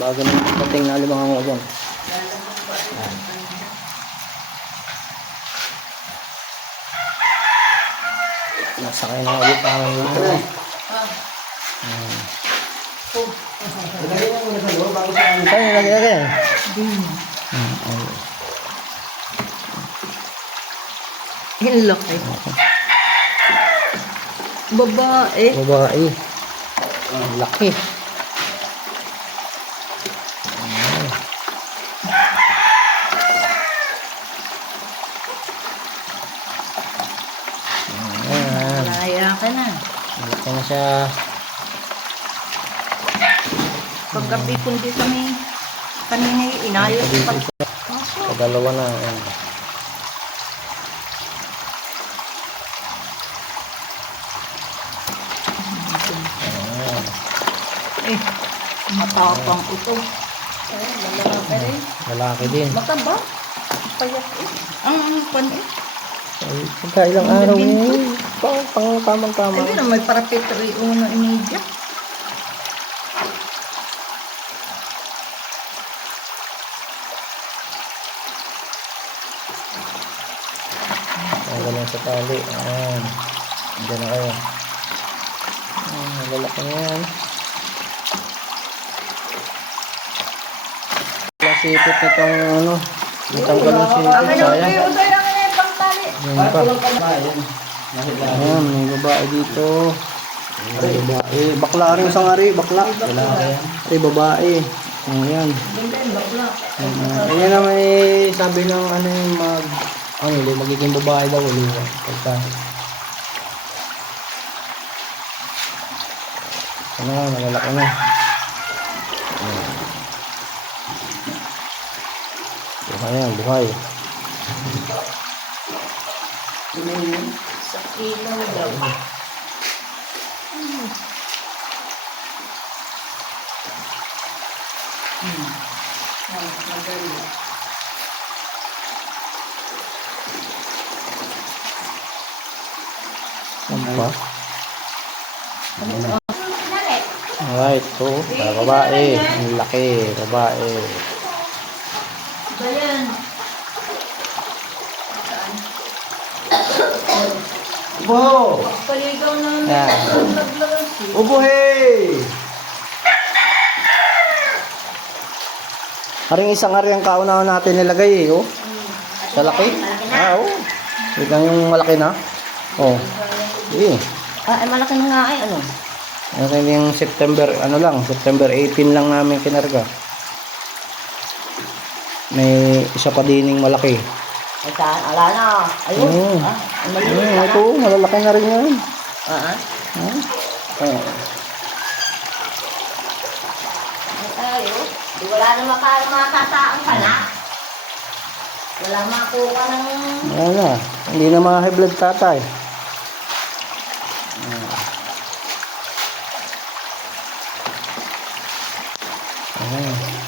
Bago naman dating na limang ang ugon. Nasakay na ulit namin dito. Ilagay mo muna sa loob bago sa amin. Saan yung lagay-lagay? Ang laki. Babae. Babae. Ang laki. Ayan. Malaya ka na. Malaki na siya. Paggabi kundi kami kanina inayos pa. Sa dalawa na. Ayan. Eh, matapang ito. Eh, lalaki rin. Lalaki din. Mataba. Payak eh. Ang pan eh. Pagka ilang araw yun. Pang, pang tamang tama. Ayun na may parapetri uno inidya. Ang galing sa tali. Ayan. Diyan na kayo. Ayan, lalaki na yan. Nasipit nitong ano. Natanggal ng sipit. Sayang. Udayang na yung pangtali. Yan pa. Ayan. May babae dito. May babae. Bakla rin isang ari. Bakla. Ay, babae. Ayan. Ayan na may sabi ng ano yung mag ano magiging babae daw. Pagka ano na, nalalaki na. Buhay yan, buhay. Sa ilaw daw. Hmm. Ah, madali. Ano pa? Alright, so, sa babae. Ang laki, babae. Bayan. Ubo! Paligaw na Yan. Ubo hey! Haring isang ari ang kaunahan natin nilagay eh, oh. Sa laki? Ah, oh. Tignan yung malaki na. Oh. Eh. Ah, ay malaki na nga ay ano. Ano yung September, ano lang, September 18 lang namin kinarga. May isa pa dining malaki. Ay saan? Ala na. Ayun. Mm. Ah, maliit Mm, ito, malalaki na rin yan. Ah, ah. Hmm? Oh. Ay, tayo. Di wala na maka makataang ka na. Wala makuha ng... Na. Hindi na mga high blood tatay. Ayan.